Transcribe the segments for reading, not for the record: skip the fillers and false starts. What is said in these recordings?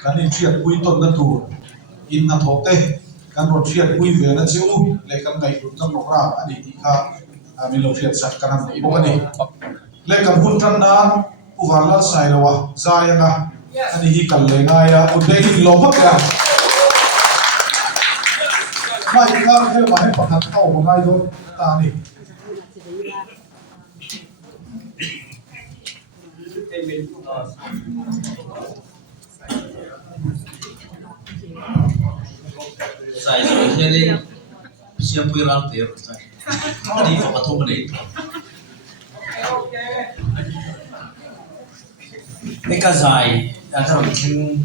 kan in triat pui ton na tur in na thote kan ro triat pui ve na chiu le kan ngai dun kan program ani ti kha mi lo triat sat kan an i bokani le kan hun tan na uwala Sailova zayanga ani hi kal le nga ya udei lo bak ya mai ka hel ma he pakhat tau ma ngai do ta ni Saya ini Siampuii Ralte, ini apa tuh ini? Mereka saya, agar mungkin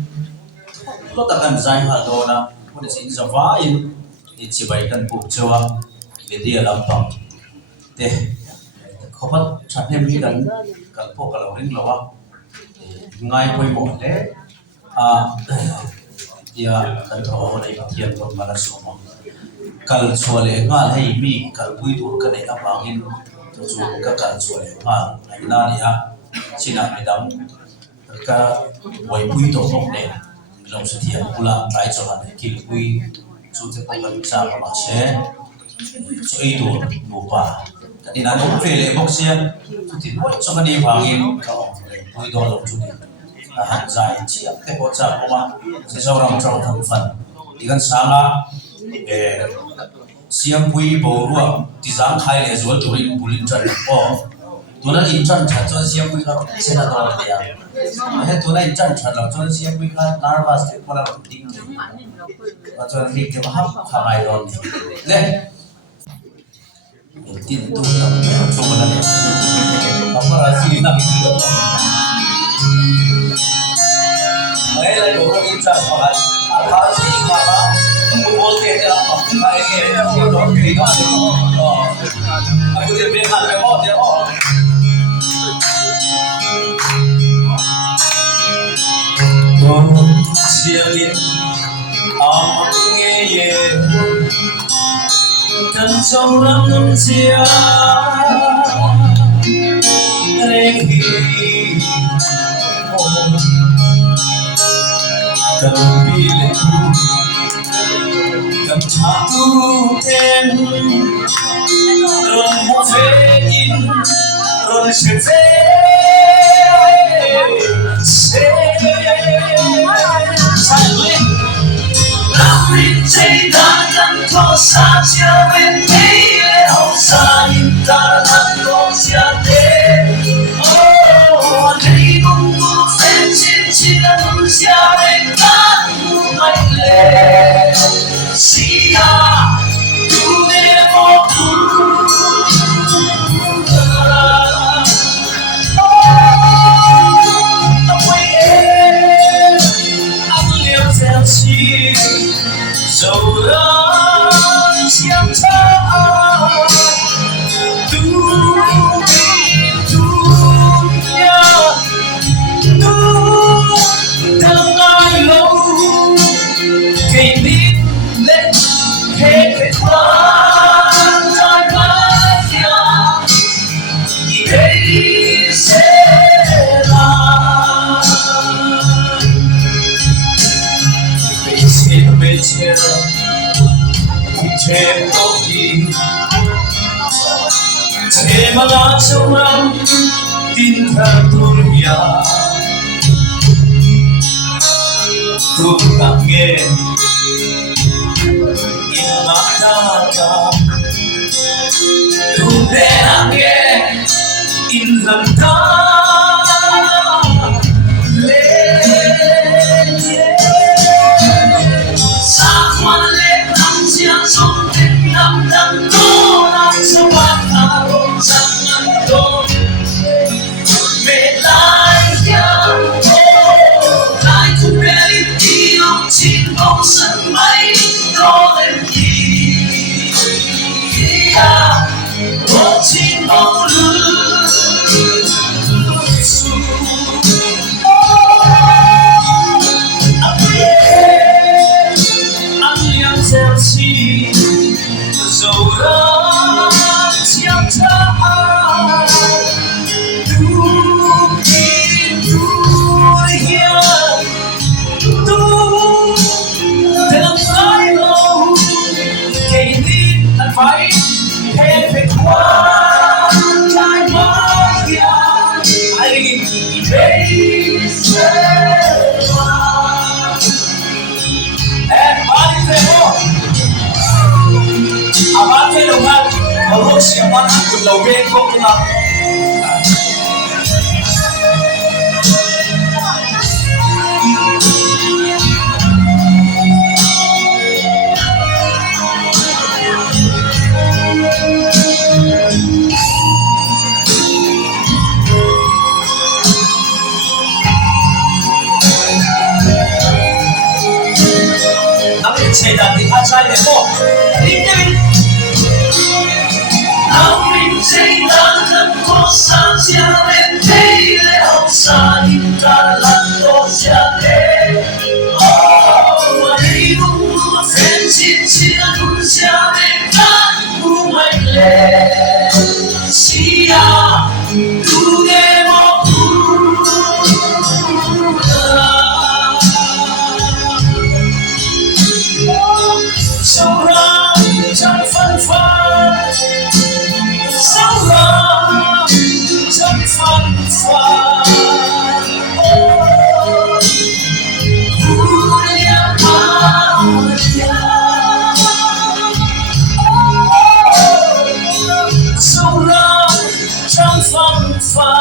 lo takkan saya hal na, pun sin Javain, dicibaikan bukjawa, dia lampang, deh, kapan catnya mikan, kalau kalau ring lawa, ngai pun boleh, ya kan tahu orang yang tiada malas semua. Kalau soalnya ngal hai mi kalau pui tu kan ada bangin, tu juga kalau soalnya ngal, nah ni Cina medang, ka wai pui tu pun deh, belum setia pula try jalan kiri pui, sudah pun sama masih, so itu lupa. Jadi nanti pilih boxnya, tu buat sama ni bangin, kalau pui tu lalu tu han zai chiang te ko cha ko ma se so ram chau tham fan ikan sanga Siampuii bo ruwa ti zang khai le zol tu rin bulin chan o tu na in chan cha chon Siampuii ka se na do le ya he tu na in chan cha la chon Siampuii ka nervous te ko la ting wa chon hi ke ha kha mai ron le tin tu ta so ma le apa rasi na mi lo Saya lagi orang Indonesia sekarang, apa sih apa? Boleh dia apa? Kayak ni, dia orang kita ni. Aku dia berkat lewat dia. Siangin, amangnya ye, kan seorang manusia, lagi. Kalau pilihku kan satu ten ron mo fein ron se Laurin say dan ko sa siya wen mele ho sa intar dan ko siya de oh dei nung ko fen chin chin nung siya wen kan mai le sia tu ne mo tu dẫu đang xiêm cha tu nhớ tu đang ai lâu cây nít lên hết cái khoan dài mãi kia thì đây sẽ là bên trên trên toki trên mga sumam tinta dunia tu tange ingataka tu denange inlanta Trong tình năm đắng cô lại cho bạn ta ôm chẳng ngăn đôi về lại nhau lại cùng bé đi ông chín bóng sân máy có em gì ô chín bóng lưng เขาร่วมเสียงมันคุณเราเบงพวกเราใช่ดังที่ข้าใช้เลยโม่รีบรีบเอาริมใจดังกับโคสังเสียเล่นเทเลเอาสายตาลังโตเสียเล่โอ้วันนี้บุ้งเส้นชิดชิดดุนเสียเล่กันบุ้งไม่เล่เสียดูเดโมบูTrong phân pha sao ra trong phân pha sao ra trong phân pha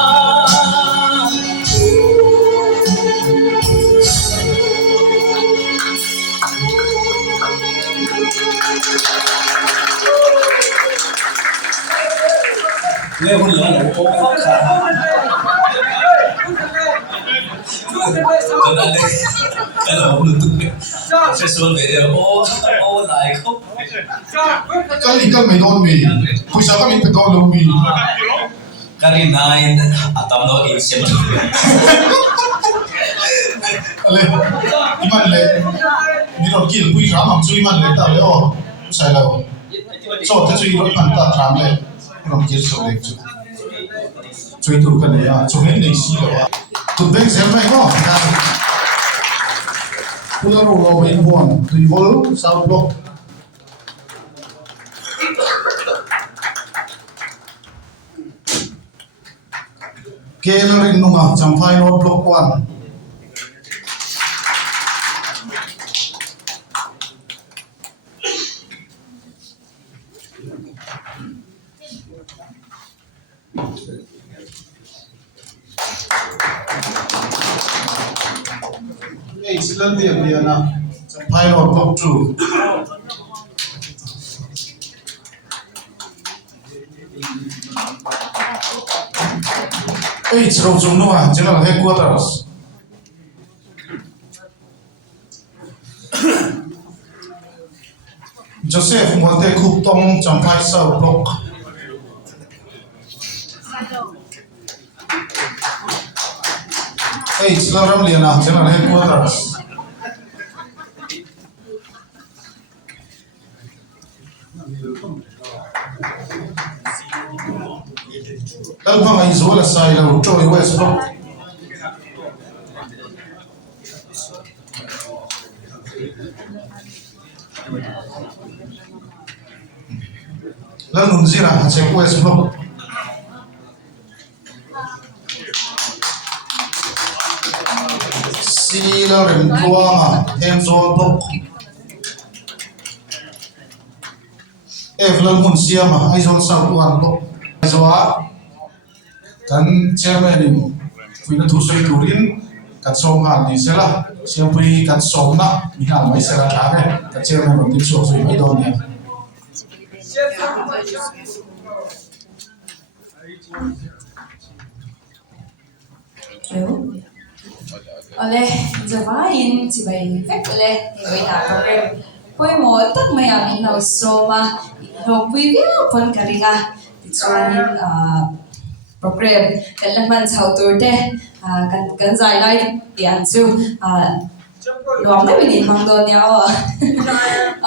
Lê Huân Lửa là một cô phát khả Tôi đã lên Cái là một đường tục Sẽ xuân về đều ô lại khúc Cái gì cái mày đôn mì Bây giờ các mình phải đôn đâu mì Cái này này Tâm đó in xem Lê Iman lê Mình đồn kia là quý rám hẳn chú Iman lê ta lê ô Sai lâu Cho thế chú Iman ta trám lê Mình kia sổ lê chúជួយទូកញ្ញាជំនាញនៃស៊ីលទុតិយសេមឯងពលរងវិញវងទីវលសៅប្លុកគេលរិននុងចាំផៃណូប្លុក1Excellent idea na. Sampai no block 2. It's Rojung Noah, General Headquarters. Joseph Monte Kuptong Sampai South Block. It's Laram Liana, General Headquarters. Dalmang ay Zola Sailova, Troy West Block. Lalun Zira, Hatsek West Block. Sila rin tuwanga, hands-on block. Evlan Munsiyama, Aizon Sautuan block. Aizwa, kan chairman ni Kuina Tusay Turin, kan Somhan ni sila, Siampuii kan Somna, Mihal may sila kage, kan chairman ng Tinso, so yung idon niya. Oleh Javain si bay vek oleh bay na program poi mo tak mayam in soma no pivia pon karinga tsuanin program kalaman chautur te kan zai lai tian chu luang na binin mangdon ya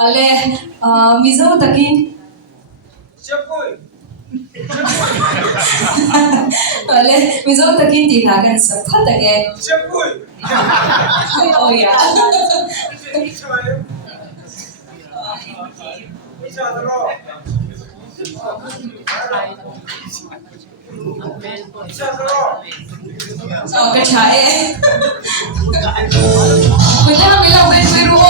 oleh mizo takin Oleh mizo takin di kagan sephat age Siampuii oh ya oh kecae punya bilang beru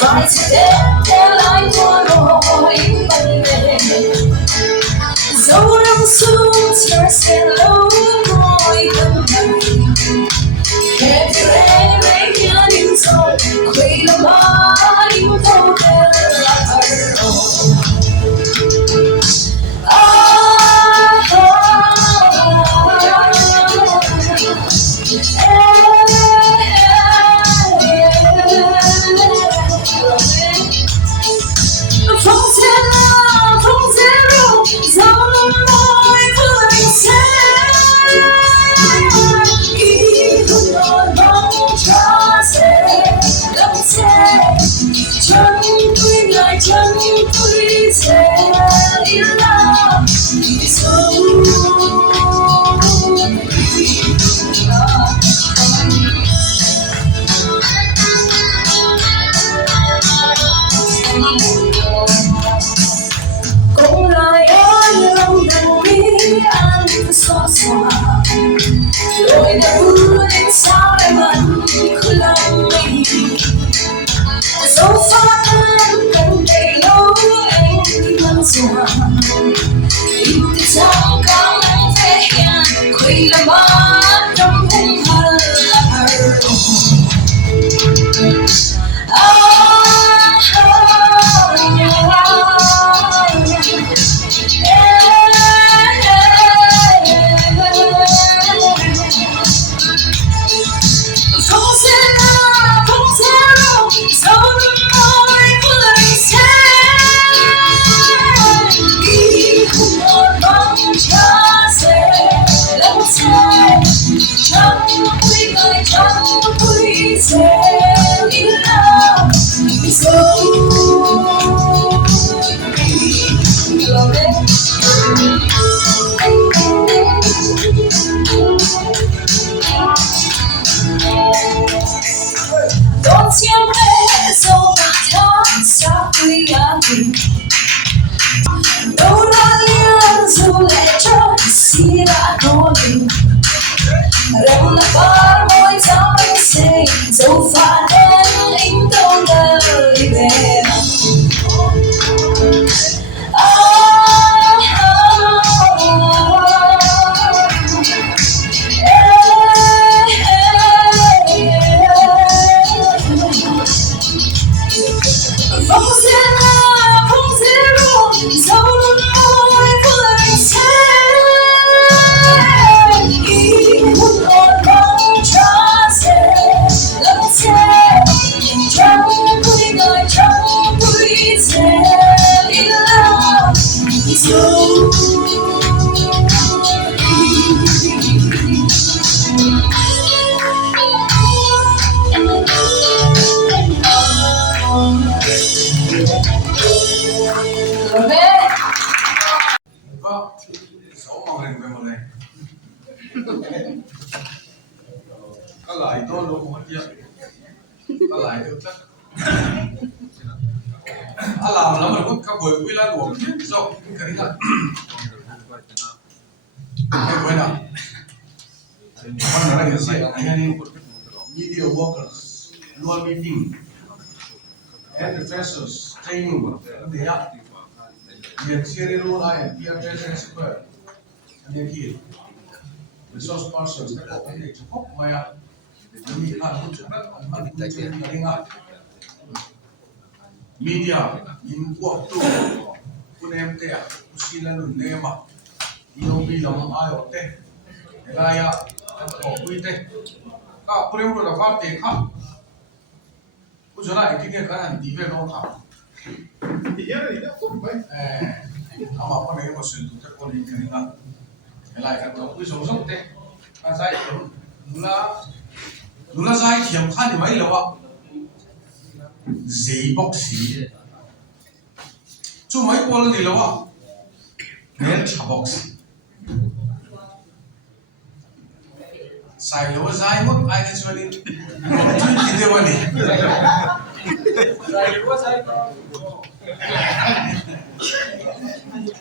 Vai se dentro lá em coro em bande Zoram suits your hello boy Every rain in so Queen of mine total Cũng lại ở lòng đằng mi anh xót xa Rồi đã bước đến sao để vẫn cứ lòng mình Dẫu phát thân cần đầy lâu anh đi mặn dọa Im từ trong cao nắng về hiện Khuy là mắt trong hung hăng là hờ Don't you make so much Siampuii Đâu là liên dù lệ cho xí đã có linh Rằng là ba môi giáo anh xây dẫu pha đến anh đâu đời về có số màu hình về một này có lại tôi luôn hết chưa có lại được chắc làm là mình có các buổi quy la của rồi cái đấy là cái buổi nào con nói là cái gì anh em video workers luôn meeting and professors training thế ạ Lianchhiari luôn I&Pr Square anh em kia resource persons cái bộ cái chụp hốc mày à mình là một chụp đất mình chụp cái ngã media in cuộc tuคุณเอ็มเตะสิ่งนั้นนุ่นเนี่ยมาอีโนบีลำอายุเตะเวลาอยากขอคุยเตะก็คุณเอ็มรู้จักว่าเตะครับคุณชนะไอ้ที่เนี่ยกันดีเว้ยน้องครับเอามาคนไหนมาสื่อถึงจะคนนี้กันนะเวลากันเราคุยสงๆเตะก็ใช่ลุล่าใช่เขียมข้าดีไหมหรอวะZ box chú mấy con thì lâu à nên chả box Sailova dài mất ai cái chuyện đi chú gì thế mà nè Sailova dài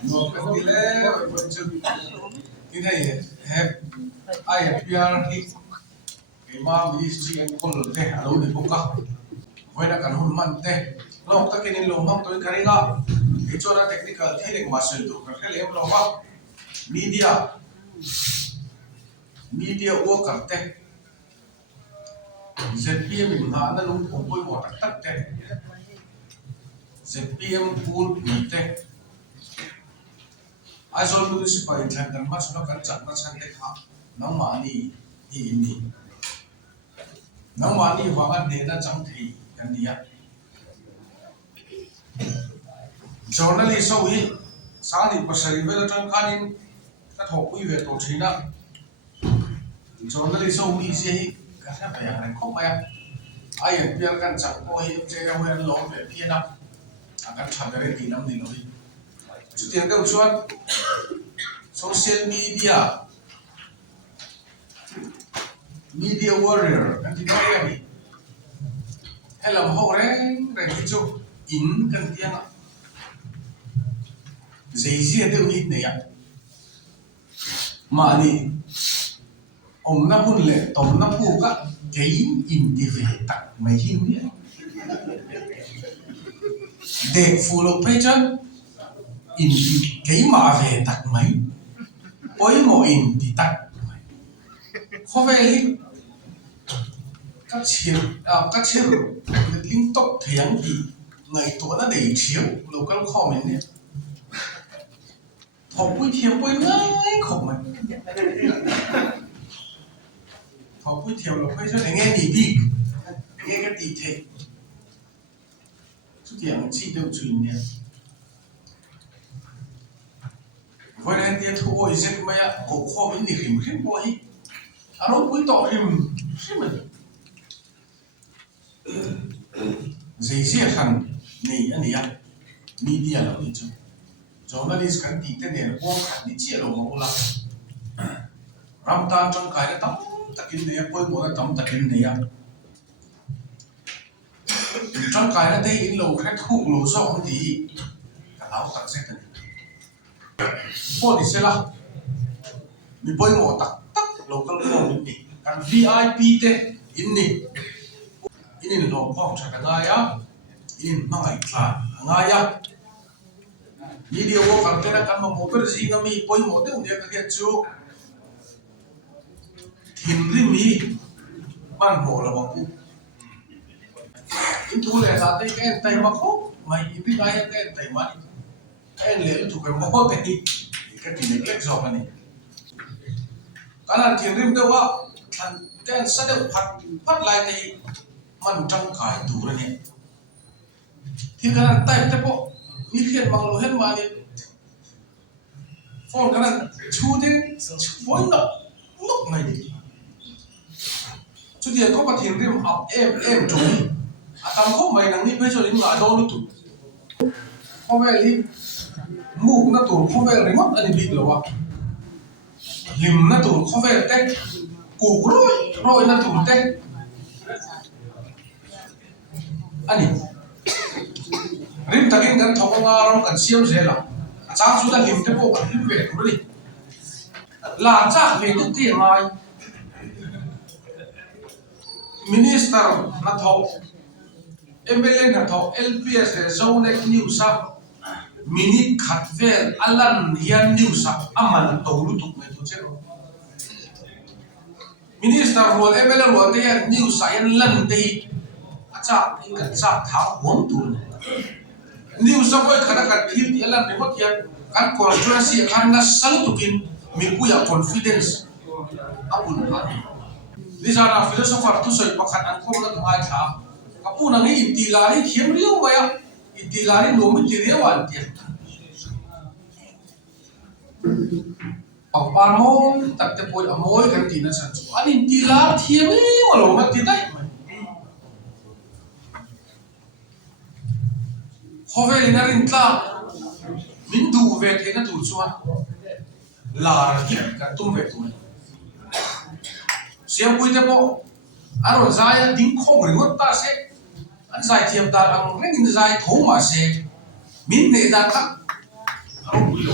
nó cái gì đấy cái này hẹp I&Pr thì cái mà mình chỉ ăn con lợn thế đâu để bốc cả vậy là cần hôn man thế lúc ta cái này lồng măng tôi cái này cái chỗ đó technical thì để mà sử dụng cái lem lồng măng media work cả thế ZPM mình hạ nó luôn không bôi bỏ tắc tắc thế ZPM pool bị thế ai rồi luôn sẽ phải thành cái mắt nó cẩn trọng nó sang thế khác nó mà đi nó mà đi vào cái này nó chẳng thì cái gì á journalist sau hi sáng thì bác sĩ về là trong khanin các học quy về tổ chức đó journalist sau hi gì cái này phải làm không mày I&Pr kan chẳng có hi chơi hoa lông về kia nào akan chặt cái gì năm gì rồi chút tiền cái chuyện social media warrior kan tidak ada ni helm orang dari itu in kan dia nak zai ada ulit ni ya mani ông na hun le tom na pu ka gain in di ve tak mai hin ni de follow page in cái mà về tak mai oi mo in di tak có vẻ như các chiều liên tục thiện thì ngày tuổi nó đầy chiếu lâu các kho mình nè thọ quý thiều quý ngay khổ mà thọ quý thiều là phải cho để nghe đi nghe cái gì thế chút tiền chỉ được truyền nè với lại tiền thu hồi giết mày cổ kho mình đi khinh bôi nó quý tỏ hình thế mình gì hẳn này anh ấy media là gì chứ journalist kan ti te ne ko khat ni chi lo mo la ram tan trong cái tam takin ne poi mo la tam takin ne ya trong cái là đây in lo khách thu lo so không thì cả lão tắc sẽ thế po đi xe la mi poi mo tắc local phone ni kan VIP te inni inin lo phong cha nga ya inin mangai tla nga ya media wo kan tena kan mo per ji nga mi poi mo de ne ka ke chu thin ri mi ban mo la ba ku in tu le la te ken tai ma ko mai i bi ga ya ken tai ma en le tu ke mo te ni ka ti ne lek zo ni kanan thiền rim đâu á thằng tên sẽ được phát lại thì mình trong cái tủ này nè thì kanan tay thế bộ như khiển bằng lỗ hết mà đi phone kanan chú thế vốn nó lúc này đi chú tiền có cái thiền rim học em trúng tầm không mày năng đi bây giờ đến lại đâu nó tủ không về đi mục nó tủ không về lấy mất anh bị rồi à lim na tụi khó về tết củ rồi na tụi tết anh rim takin kan thong ngarom kan siam zela cha chu ta lim te po kan lim ve tu ri la cha ve tu ti ngai minister na tho MLA na tho LPS zone news sa minute khat vel alan hian news aman to lu tuk mai tu chero minister role MLA role te news hian lan te hi acha in kan cha tha hom tu news koi khana kan thil ti alan report hian kan controversy kan na sal tukin mi puya confidence apun ani Disana philosopher tu soi pakhat an khom na thai tha kapuna ngi intilari khiam riu maya intilari nomi tiriya wan ti pangpar mo takte poi amoy kan tina san chu an intilar thiami malo na ti dai hovel na rin tla min du ve the na tu chuan lar kan tum ve tu Siampuii te po aron zaya ding khom ringot ta se an zai thiam ta ang rengin zai thoma se min ne da kha aron pui lo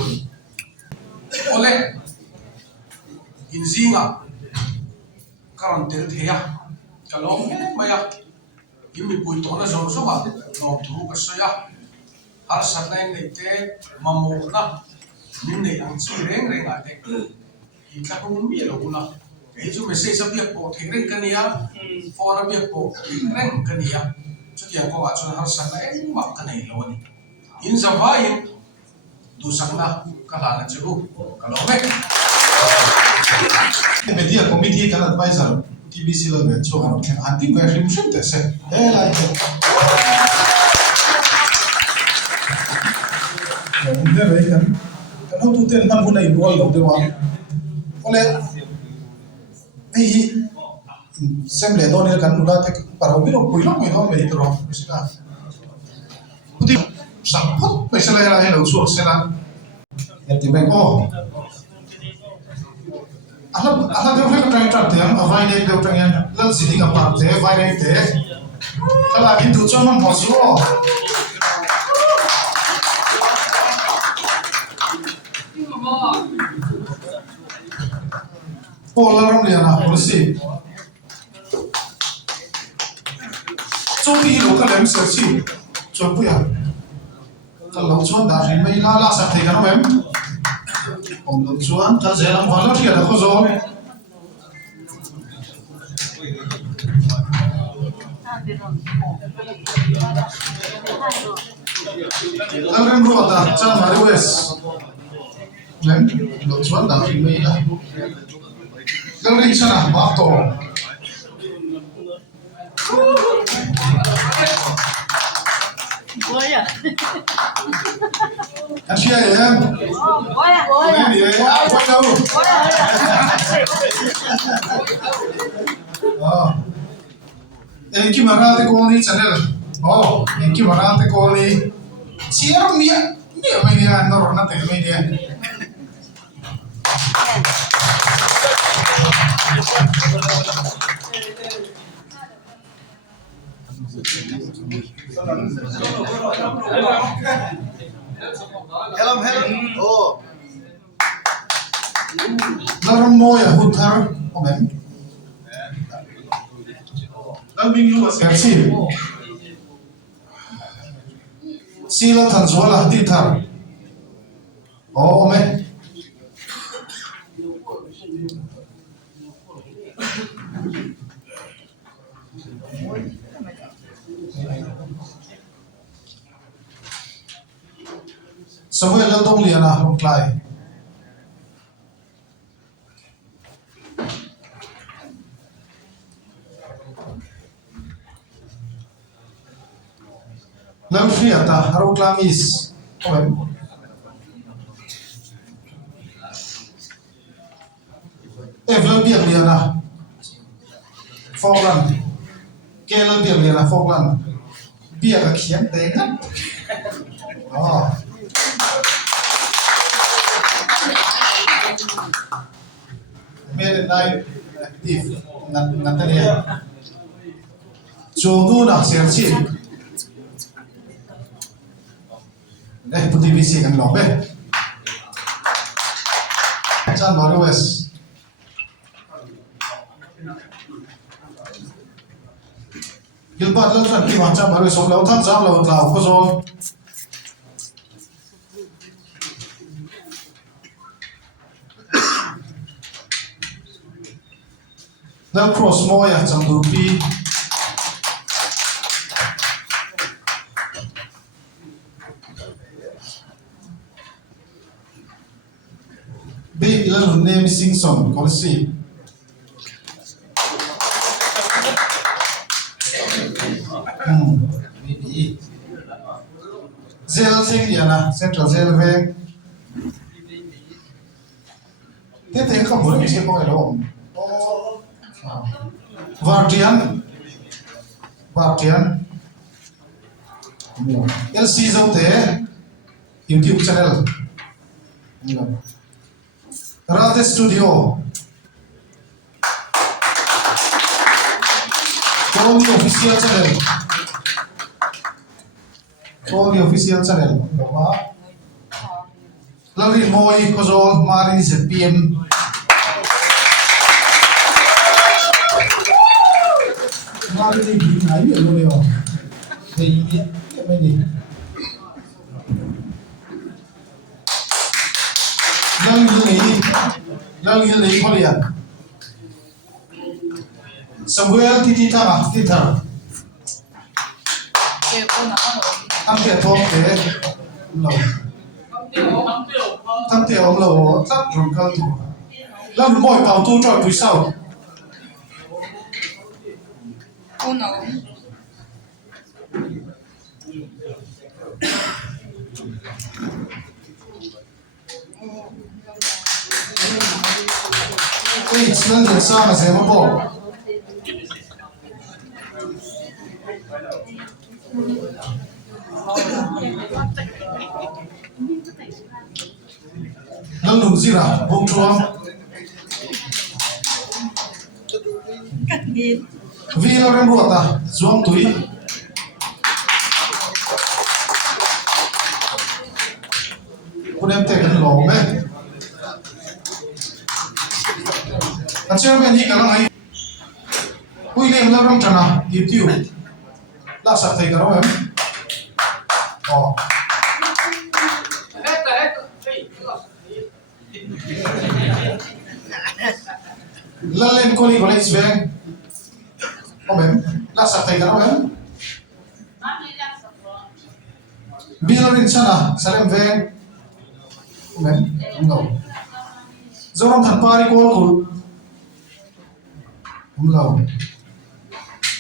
ole in zinga karon tel theya kalom maya kimi pui to na zo so ba no tu ka so ya har sat nai ne te mamo na min ne ang chi reng reng a te hi ka ko mi lo na itu message biak po thing kan ya phone biak po reng kan ya chu ya ko a chu har san na mak kan nei lo ni in zawai tu sang na ka la na chu ka lo me media committee kan advisor TBC lo me chu kan anti ka rim shim te se lai ne ve kan no tu ten man hu nei bol lo de wa ole ei semble donel kan nula te para biro puilo me do me tro sila puti sampot me sala era hello sur sela eti ben oh ala de fe ka tra te am avai de de tra yan lal sidi ka pa te vai nei te ala kin tu chon man hosu Polaram liana polisi. Zombie lo kalem sersi. Siampuii. Kalau cuan dari mai la sa thei kan mem. Om lo cuan ta zelam wala thia da ko zo. Alrem ro da chan mari wes. Mem lo cuan dari mai la. Galing sana bakto. Boleh. Asia ya. Boleh. Boleh. Ini ya. Apa tahu? Oh. Enki Ralte koloni channel. Oh, enki Ralte koloni. Siar mia media nor na te media. Hello. Oh. Dalam moya hutar, omen. Dalam luas kersi. Sila tansuala titar. Oh, omen. Samuel lo dong liana hong klai. Lam fiata haro klamis. Oem. Evlan biak liana. Foglan. Kelan biak liana foglan. Biak a khiam te na. Oh. Made night active Natalia Jodu na sersi puti bisi kan lope Chan baru wes Gilbert lo tran ki macam baru so lo tan jam lo tla ko zo Lal cross moya cham dupi be lal name sing song policy maybe zel sing yana central zel ve te ka bole se ko elo Vartian LC zote YouTube channel Ralte Studio Call the official channel Lari Moi Kozol Mari ZPM Mari ni binai lo leo Hey meni Yang ini Korea Samuel Tita Ampe thong ke lo Tam te ông lo tắt rong kal tu Lam moi pau tu troi pui sau Oh no. Ui, chân được sao mà sẽ mất bộ Lăng đúng gì nào, bông chuông Vì là rem ruột à, zuông túi Cô đem tệ gần lỗ mê Anh chưa bên đi cả lăng ấy Ui lên là rong trần à, tiếp tiêu Là sạc thầy cả đâu em Ồ Lăng lên cô đi college về Không em, là sạc thầy cả đâu em Bila rin sana, salem về Không em, không đâu Do rong thần pa đi cô cô Không đâu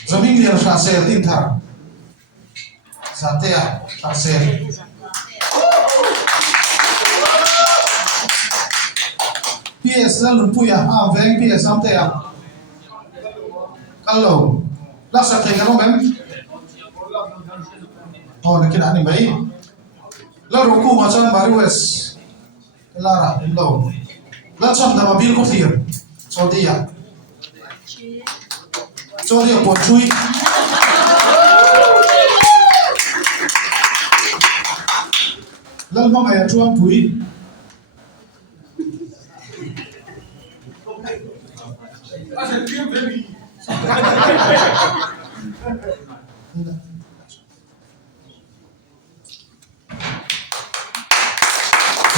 Do mình liền khá xe tin thả Giá tê à, khá xe PS là lùn pui à, veng PS am tê à Hello Lắc sạc thầy cả không em Ồ, này kia đã này mấy Lắc rổ cụ mà chân bari west Là ra, không đâu Lắc chân đã mà bill có thiệt Cho đi à Cho đi à, buồn chui Lắc mà mày Siampuii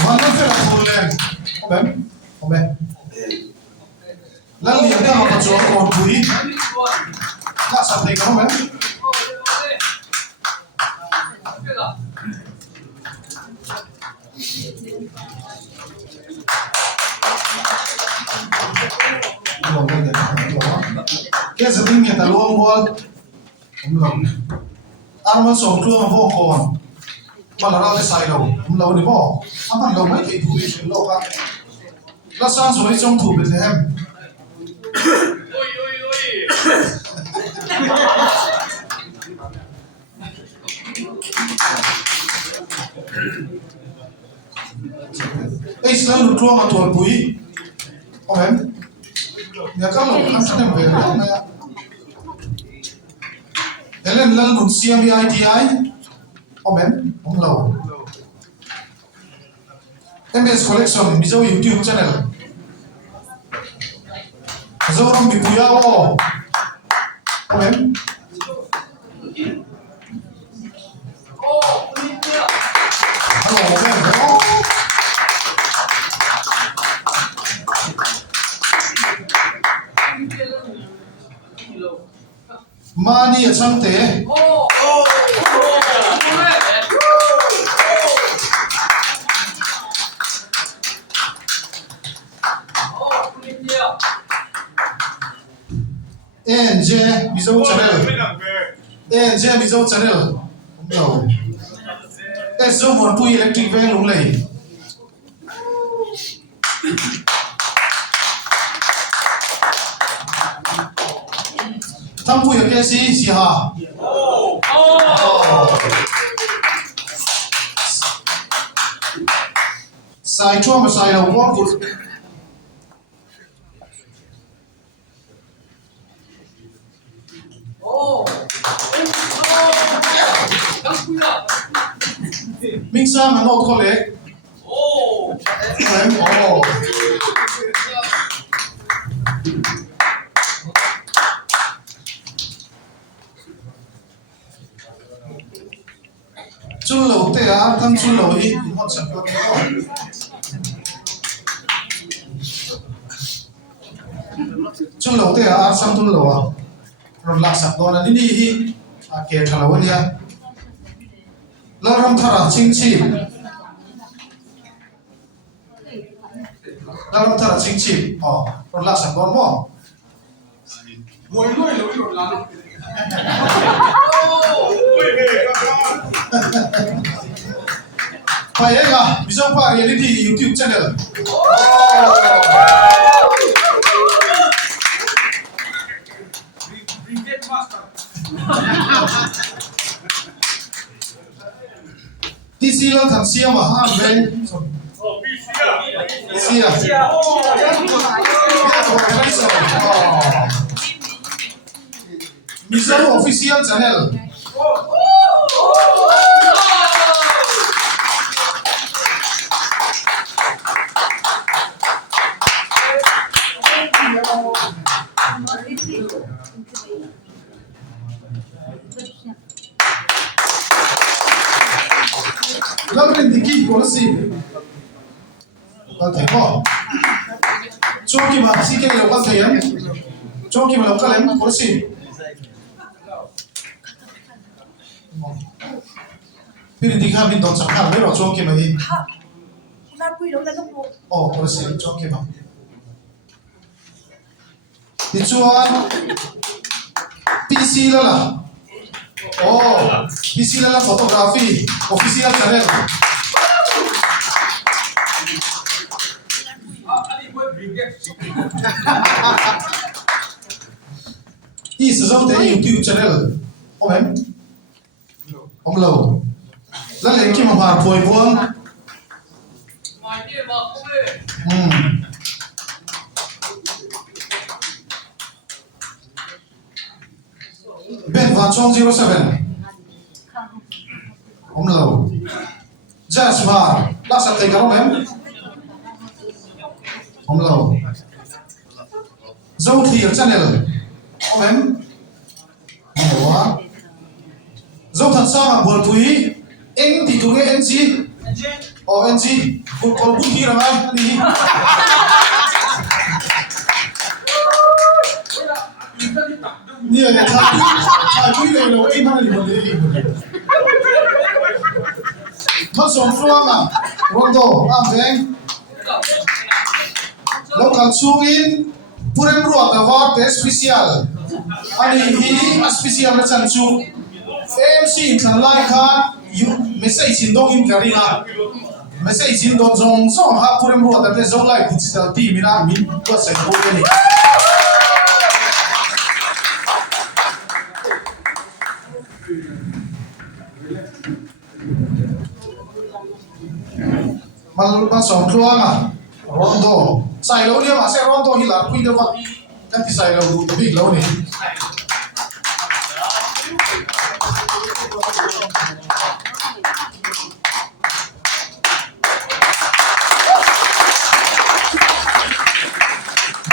Hoàn toàn phải là thôn lên Không em Lăng liền theo một chỗ còn Puii Lạ sẵn thầy không em Cái sự tinh nghiệt là luôn vô Không lòng Ăn mà sống thương vô còn Mà là ra cái xài đầu Không lâu đi bỏ Ăn bằng đầu mấy thị thủ đi chuyển lộ khác Là sang rồi trong thủ biệt em Ê, sẽ lụt ruộng ở tuần Puii Không em Nhà các lộn ăn sẵn em về đó này ạ Thế nên lăng lụt I&Pr Không em, không lâu MS Collection, Mizo YouTube channel Dâu rong bị Puii ao Không em Hello, em đó Mani a chang te. NJ Mizo Channel. NJ Mizo Channel. No. Eso mon pui electric van lung lei. Tham pui ke si ha. Sai chua mà sai đầu ngon cụt. Minh Sang là một con lệ. Chun lẩu tê á, thằng chun lẩu đi, một sản phẩm đó. Chun lẩu tê á, sang chun lẩu à. Rồi lạc sạc đó là đi đi, kể thằng lẩu nha. La ram thara ching chim. La ram thara ching chim. Rồi lạc sạc đó mo. Ngồi lôi rồi là Phải ấy à, ví dụ reality YouTube channel. TC lang thằng Siam mà ha bên. Siam. Mizo official channel. Lâu lên thì kỹ của gì? Thấy không? Cho khi mà si cái lâu thấy em, cho khi mà lâu cái em của gì? Puis đi khai bên đó chẳng hạn mấy rồi cho khi mà đi. Của gì cho khi mà. Đi cho PC là. PC là photography official channel. Ý sử dụng tới YouTube channel. Em. Ông lâu. Rất là khi mà hòa phôi vuông. Ben Van Chong 07. Ông lâu. Jasmine. Đã sẵn thấy không em? Ông lâu. Dâu Thiệt channel. Ông em. Nhiều quá. Dâu thật sao mà buồn thúy. Anh thì tụi nghe NG. NG. Còn bút thi là ai? Đi. Nhiều người thầy quý này là em hay là một cái gì? Mất sống phương à? Rondo, làm thế anh? Lâu cần xuống in. Purem ruột là vọt cái special. Anh hi special là chân chú. MC thằng lai kha. Message in dong in kari na. Message in dong zong zong ha purem ruột là cái zong lai digital team ina min có sẽ cố này. Mà sống luôn à, Rondo, sai lâu đi mà sẽ Rondo thì là quy được vậy, các thì sai lâu đủ tập bị lâu này.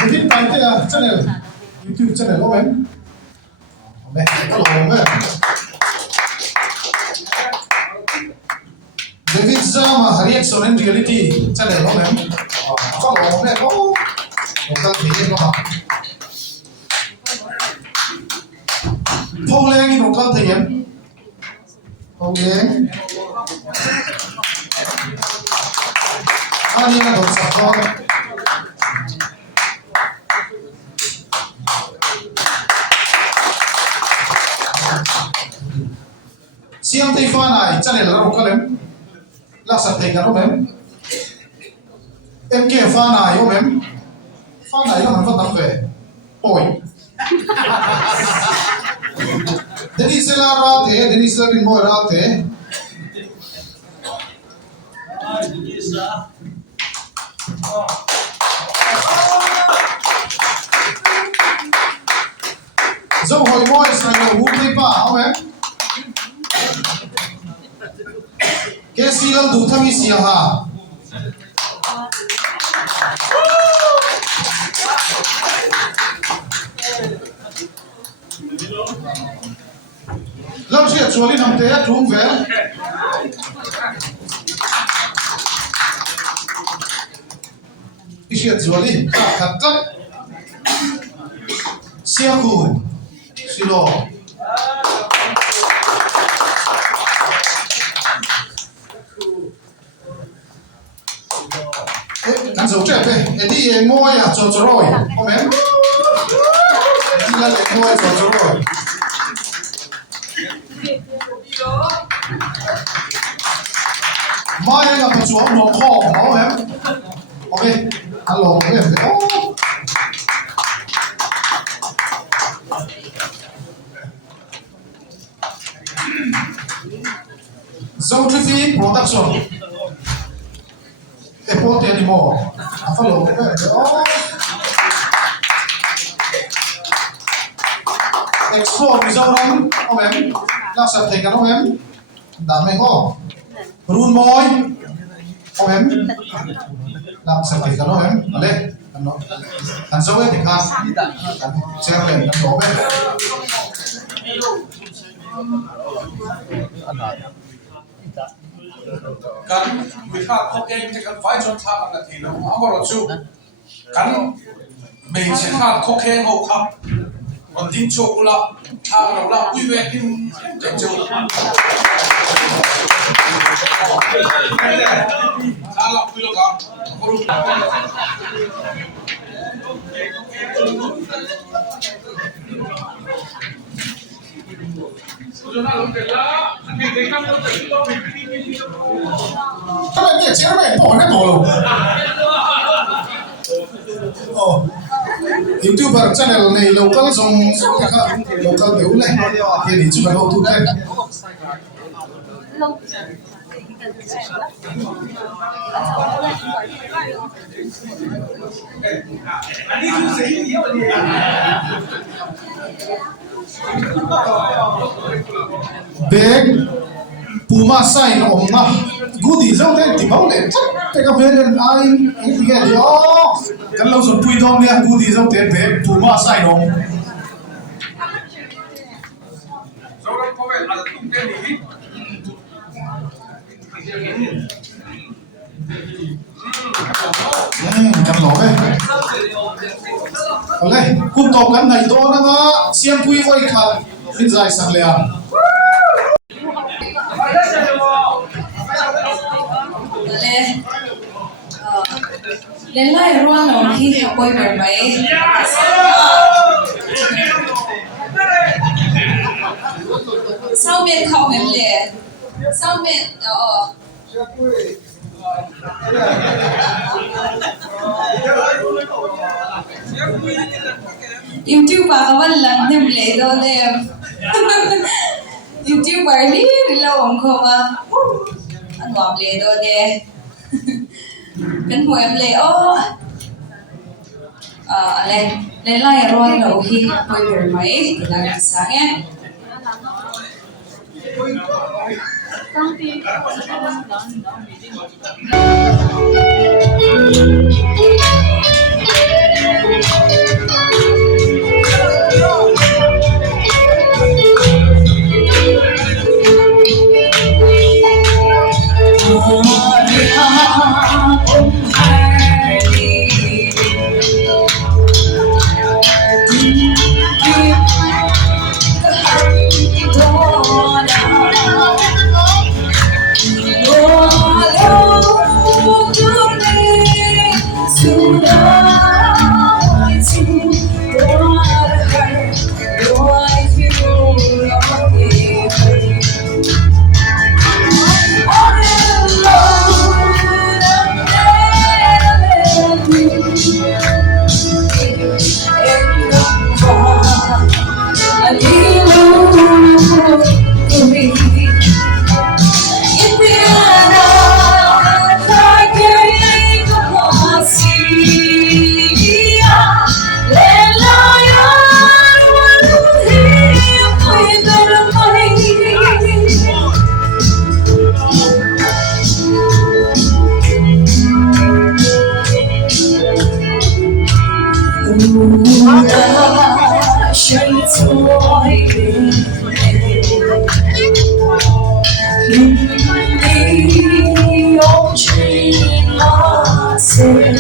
David này thế là channel, YouTube channel của em, mẹ có lòng mẹ. David Zama reaction and reality channel của em, có lòng mẹ có, một cái gì đó hả? phong lên như một con thể hiện phong lên anh là đồng sạc con siam tây pha này chắc là một con em là sạch thành cái đó em kia pha này không em pha này là mình phát tắm về ôi Denis la Ralte, Denis la rin mo Ralte. Dẫu hồi môi sẽ là hút đi pa, không em? Cái gì lần đủ thằng gì hả? Lâm chuyện chúa lên nằm thế trúng vé đi chuyện chúa đi thật chất Siampuii Sailova cắn dấu trẻ về đi ngôi à cho rồi không em đi là ngôi cho rồi mai anh gặp chúa nó khó nó em ok alo em thế dấu chi phí production Apple tiền đi mua follow cái đó explore cái dấu đó không em là sạch thành cái đó em đảm mày ngon run môi không em làm sạch cái đó em lên anh dấu ấy thì khác xem lên anh đổ bên kan mình phát có cái vai trò tháp là thì nó không có chú kan mình sẽ phát có cái hậu khắp còn tin chụp là tháp là vui vẻ tin cái chú tháp là vui lắm các bạn chế này bỏ hết rồi YouTuber channel này local dùng local biểu này thì đi chụp đâu thu thêm big Puma sign om na goodie zong te ti bang le chat te ka ven ai ti ge yo kan lo so pui dom ne goodie zong te big Puma sign om kan lo ve ale kun to kan nai do na nga Siampuii voi kha in zai sang le lên lại ruộng rồi khi bơi bơi mấy sau miền không em lệ sau miền YouTube các bạn lần thêm lệ đó em YouTuber đi lâu không không à anh làm lệ đó đi cái hồi em lệ lên lại ruộng rồi khi bơi bơi mấy thì là sáng nhé ta shay trôi đi ôm trên hoa sen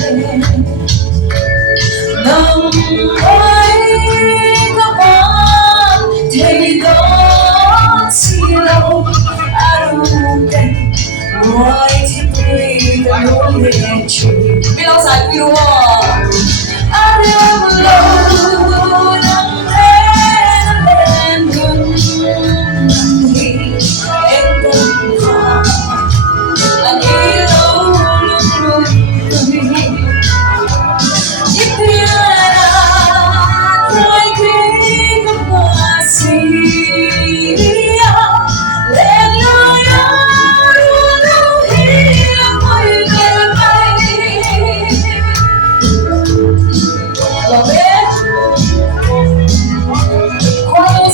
nằm ấy các bạn thấy đó chỉ lâu áo đen ngoài thì tôi đã luôn lên chuyện biết lâu dài quý đúng không I am alone I'm lên gần em gần vào anh đi đâu luôn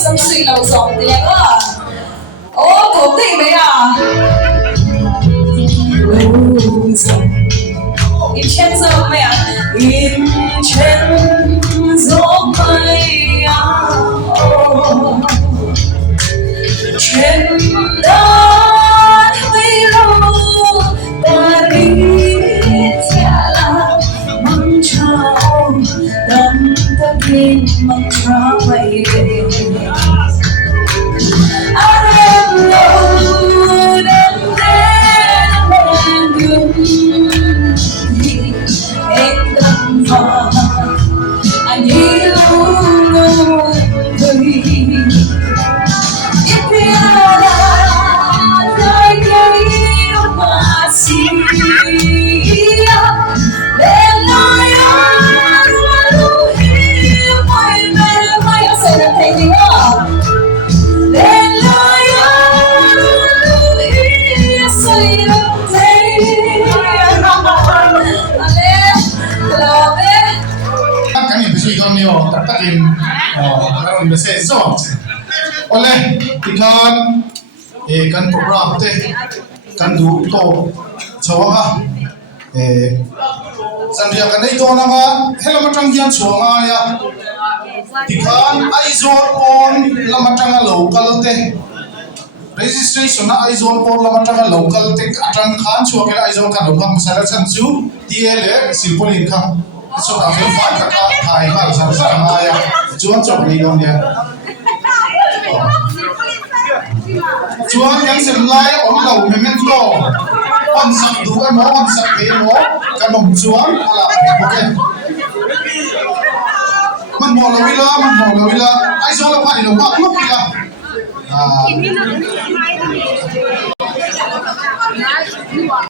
Tâm sự lâu giọng tiếng à ô cố tình đấy à lâu dòng in trên gió mẹ in trên gió mây trên đất mây lâu ta đi theo mong trao đắm ta bên mong trao mây về mình sẽ rõ oleh ikan kan program te kan du to chawa sandia kan ei to na ma helamatang hian chuanga ya ikan aizor on lamatanga local te registration na aizor on lamatanga local te atang khan chuanga aizor kan local masala chan chu tla silpolin kha so da fel fa ka thai ha sa sa ma ya chuan chok ni dong ya chuan yang sem lai on lo me men to on sak du mo on sak pe mo kan mong chuan ala ok man mo lo wila ai zo lo pa ni lo pa lo ki la